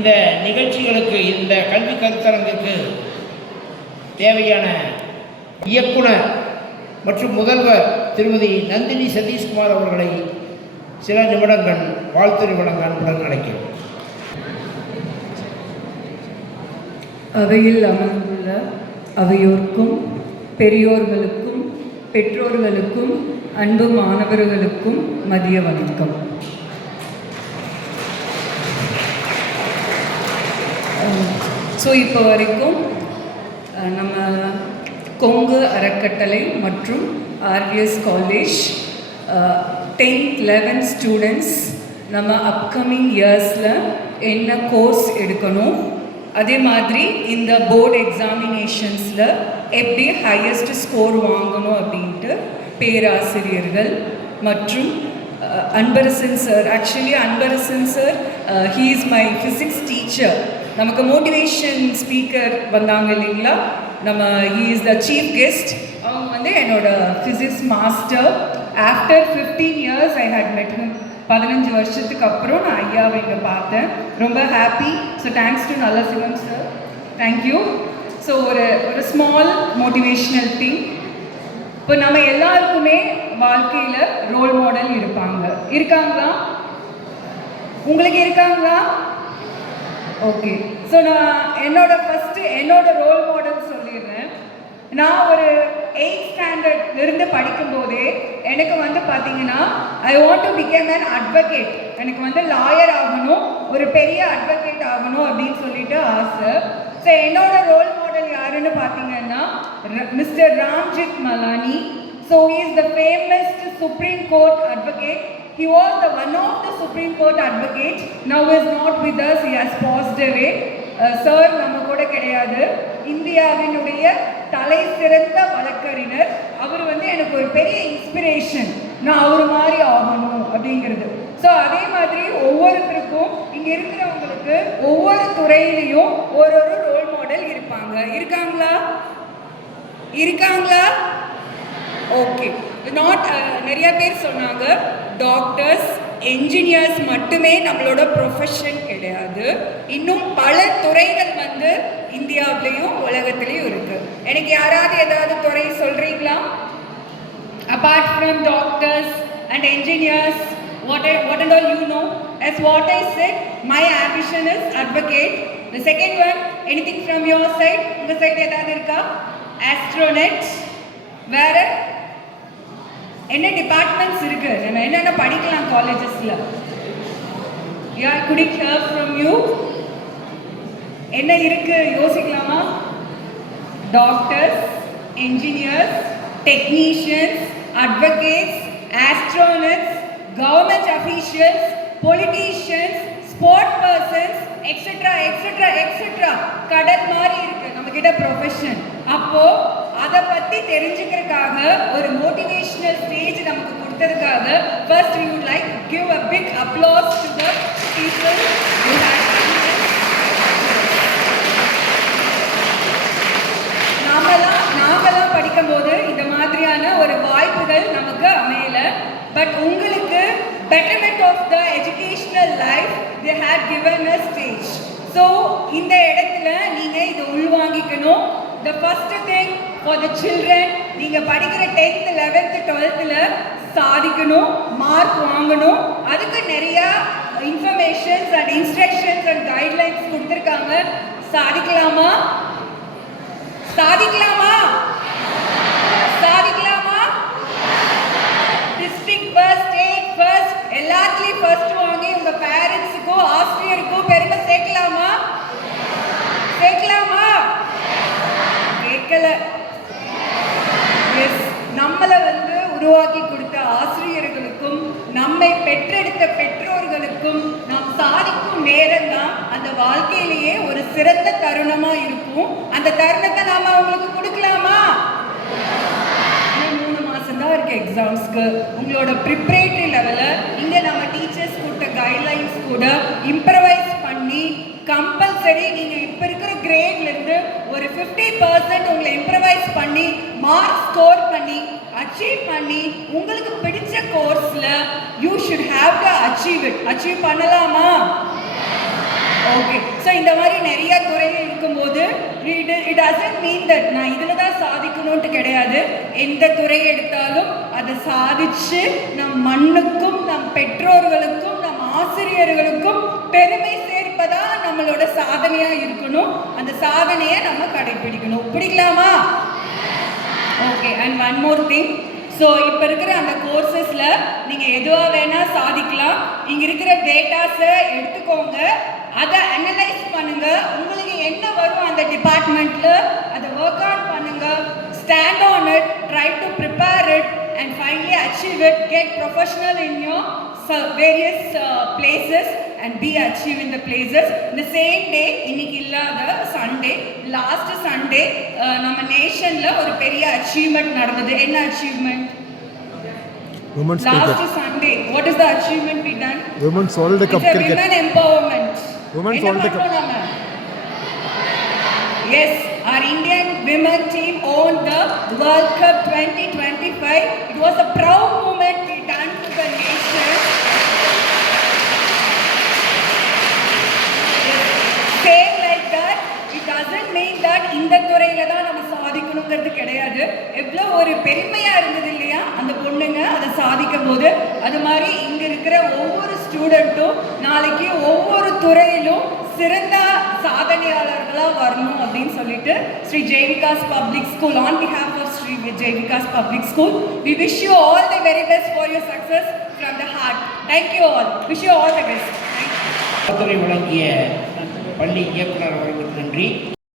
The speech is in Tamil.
இந்த நிகழ்ச்சிகளுக்கு, இந்த கல்வி கருத்தரங்குக்கு தேவையான இயக்குனர் மற்றும் முதல்வர் திருமதி நந்தினி சதீஷ்குமார் அவர்களை சில நிமிடங்கள் வாழ்த்துறை வழங்க அன்புடன் அழைக்கிறோம். அவையில் அமர்ந்துள்ள அவையோர்க்கும் பெரியோர்களுக்கும் பெற்றோர்களுக்கும் அன்பு மாணவர்களுக்கும் மதிய வணக்கம். இப்போ வரைக்கும் நம்ம கொங்கு அறக்கட்டளை மற்றும் RVS college 10th 11th students நம்ம அப்கமிங் இயர்ஸில் என்ன கோர்ஸ் எடுக்கணும், அதே மாதிரி இந்த போர்டு எக்ஸாமினேஷன்ஸில் எப்படி ஹையஸ்ட் ஸ்கோர் வாங்கணும் அப்படின்ட்டு பேராசிரியர்கள் மற்றும் Anbarasan sir, actually Anbarasan sir he is my physics teacher. நமக்கு மோட்டிவேஷன் ஸ்பீக்கர் வந்தாங்க இல்லைங்களா, நம்ம he is the chief guest. அவங்க வந்து என்னோட physics master. After 15 years I had met him. 15 வருஷத்துக்கு அப்புறம் நான் ஐயாவை இங்கே பார்த்தேன். ரொம்ப happy. So thanks to Nallasivam sir, thank you. So ஒரு ஸ்மால் மோட்டிவேஷ்னல் திங். இப்போ நம்ம எல்லாருக்குமே வாழ்க்கையில் ரோல் மாடல் இருக்காங்களா? உங்களுக்கு இருக்காங்களா? ஓகே. ஸோ நான் என்னோட ரோல் மாடல் சொல்லிடுறேன். நான் ஒரு 8th ஸ்டாண்டர்ட்லேருந்து படிக்கும்போதே எனக்கு வந்து பார்த்தீங்கன்னா I want to become an advocate. எனக்கு வந்து லாயர் ஆகணும், ஒரு பெரிய அட்வொகேட் ஆகணும் அப்படின்னு சொல்லிட்டு ஆசை. ஸோ என்னோட ரோல் மாடல் யாருன்னு பார்த்தீங்கன்னா mister Ramjith Malani. So he is the famous supreme court advocate. He was one of the Supreme Court advocates. Now is not with us. He has passed away. Sir நம்ம கூட கிடையாது. இந்தியாவினுடைய தலை சிறந்த வழக்கறிஞர். அவர் வந்து எனக்கு ஒரு பெரிய இன்ஸ்பிரேஷன். நான் அவர் மாதிரி ஆகணும் அப்படிங்கிறது. ஸோ அதே மாதிரி ஒவ்வொருத்தருக்கும் இங்கே இருக்கிறவங்களுக்கு ஒவ்வொரு துறையிலையும் ஒரு ரோல் மாடல் இருக்காங்களா? ஓகே. நிறைய பேர் சொன்னாங்க டாக்டர்ஸ், என்ஜினியர்ஸ் மட்டுமே நம்மளோட ப்ரொஃபஷன் கிடையாது. இன்னும் பல துறைகள் வந்து இந்தியாவிலையும் உலகத்திலையும் இருக்கு. எனக்கு யாராவது ஏதாவது துறை சொல்றீங்களா? Apart from doctors and engineers, what and all you know? As what I said, my ambition is advocate. The second one, anything from your side? உங்க சைடு ஏதாவது இருக்கா? Astronaut. வேற என்ன டிபார்ட்மெண்ட்ஸ் இருக்கு? நம்ம என்னென்ன படிக்கலாம் காலேஜஸ்ல? யா, could it hear from you? என்ன இருக்கு யோசிக்கலாமா? Doctors, engineers, technicians, advocates, astronauts, government officials, politicians, sport persons, etcetera etcetera etcetera. கடல் மாதிரி இருக்கு நம்ம கிட்ட ப்ரொஃபஷன். அப்போ அதை பற்றி தெரிஞ்சுக்கிறதுக்காக ஒரு மோட்டிவேஷனல் ஸ்டேஜ் நமக்கு கொடுத்ததுக்காக first we would like to give a big applause to the people who have done this. நாமெல்லாம் படிக்கும்போது இந்த மாதிரியான ஒரு வாய்ப்புகள் நமக்கு அமையல. பட் உங்களுக்கு betterment of the educational life they had given a stage. So இந்த இடத்துல நீங்கள் இதை உள்வாங்கிக்கணும். The first thing for the children, நீங்கள் படிக்கிற 10th 11th 12th சாதிக்கணும், மார்க் வாங்கணும். அதுக்கு நிறையா informations and instructions and guidelines கொடுத்துருக்காங்க. சாதிக்கலாமா? டிஸ்ட்ரிக்ட் ஃபர்ஸ்ட், ஸ்டேட் ஃபர்ஸ்ட், எல்லாத்துலேயும் ஃபர்ஸ்ட் வாங்கி உங்கள் பேரண்ட்ஸுக்கும் ஆசிரியருக்கும் பெருமை சேர்க்கலாமா? கேட்கல. நம்மளை வந்து உருவாக்கி கொடுத்த ஆசிரியர்களுக்கும் நம்மை பெற்றெடுத்த பெற்றோர்களுக்கும் நாம் சாதிக்கும் நேரம் தான் அந்த வாழ்க்கையிலேயே ஒரு சிறந்த தருணமா இருக்கும். அந்த தருணத்தை நாம அவங்களுக்கு கொடுக்கலாமா? 3 மாசம் தான் இருக்கு எக்ஸாம்ஸ்க்கு. உங்களோட ப்ரிப்பரேட்டரி லெவலில் இங்கே நம்ம டீச்சர்ஸ் கொடுத்த கைட்லைன்ஸ் கூட இம்ப்ரவைஸ் பண்ணி கம்பல்சரி நீங்கள் இப்போ இருக்கிற கிரேட்லேருந்து ஒரு 50% உங்களை இம்ப்ரவைஸ் பண்ணி மார்க் ஸ்கோர் பண்ணி அச்சீவ் பண்ணி உங்களுக்கு பிடிச்ச கோர்ஸில் you should have to achieve பண்ணலாமா? ஓகே, ஸோ இந்த மாதிரி நிறைய துறைகள் இருக்கும்போது இட் டசன்ட் மீன் தட் நான் இதில் தான் சாதிக்கணும்ட்டு கிடையாது. எந்த துறை எடுத்தாலும் அதை சாதிச்சு நம் மண்ணுக்கும் நம் பெற்றோர்களுக்கும் நம் ஆசிரியர்களுக்கும் பெருமை சேர்ப்பதா நம்மளோட சாதனையாக இருக்கணும். அந்த சாதனையை நம்ம கடைபிடிக்கணும். பிடிக்கலாமா? Okay, and one more thing. So இப்போ இருக்கிற அந்த கோர்சஸில் நீங்கள் எதுவாக வேணால் சாதிக்கலாம். இங்கே இருக்கிற டேட்டாஸை எடுத்துக்கோங்க, அதை அனலைஸ் பண்ணுங்கள். உங்களுக்கு என்ன வரும் அந்த டிபார்ட்மெண்ட்டில் அதை ஒர்க் ஆன் பண்ணுங்கள். Stand on it, try to prepare it and finally achieve it. Get professional in your various places and be achieve in the places. The same day, இன்னைக்கு இல்லாத சண்டே, லாஸ்ட் சண்டே நம்ம நேஷன்ல ஒரு பெரிய அச்சீவ்மெண்ட் நடந்தது. என்ன achievement? Last Sunday, what is the achievement we done? Women's World Cup cricket. Women empowerment. Women's World Cup. Yes, our Indian women team won the World Cup 2025. It was a proud moment we done to the nation. Same like that, it doesn't mean that இந்த துறையில தான் நம்ம சாதிக்கணுங்கிறது கிடையாது. எவ்வளோ ஒரு பெருமையா இருந்தது இல்லையா அந்த பொண்ணுங்க அதை சாதிக்கும் போது. அது மாதிரி இங்க இருக்கிற ஒவ்வொரு ஸ்டூடெண்ட்டும் நாளைக்கு ஒவ்வொரு துறையிலும் சிறந்த சாதனையாளர்களாக வரணும் அப்படின்னு சொல்லிட்டு Shri Jaivikas public school on behalf of Shri Jaivikas public school we wish you all the very best for your success from the heart. Thank you all. Wish you all the best. வழங்கிய பள்ளி இயக்குனர் அவர்களுக்கு நன்றி.